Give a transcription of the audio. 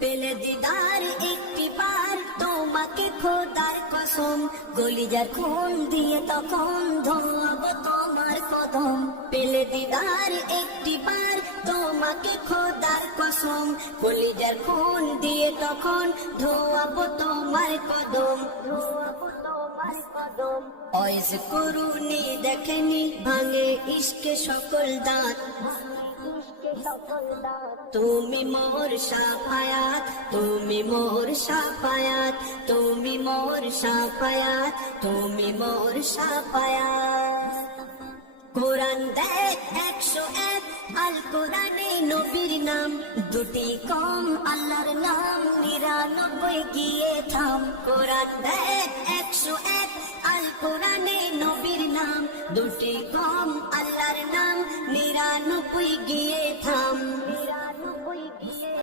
পেলে দিদার একটি বার তোমাকে খোদার কসম, কলিজার খুন দিয়ে তখন ধোয়াবো তোমার কদম। পেলে দিদার একটি বার তোমাকে খোদার কসম, কলিজার খুন দিয়ে তখন ধোয়াবো তোমার কদম, ধোয়াবো তোমার কদম। অয়েস করুনি দেখেনি ভাঙে ইশকে সকল দাঁত, তুমি মোর শাফায়াত, তুমি মোর শাফায়াত, তুমি মোর শাফায়াত, তুমি মোর শাফায়াত। কোরআন দেখ 101, আল কোরআনে নবীর নাম দুটি কম, আল্লাহর নাম 99 গিয়ে থাম। কোরআন দেখ 101, আল কোরআনে নবীর নাম দুটি কম, আল্লাহর নাম 99 গিয়ে থাম, 99 গিয়ে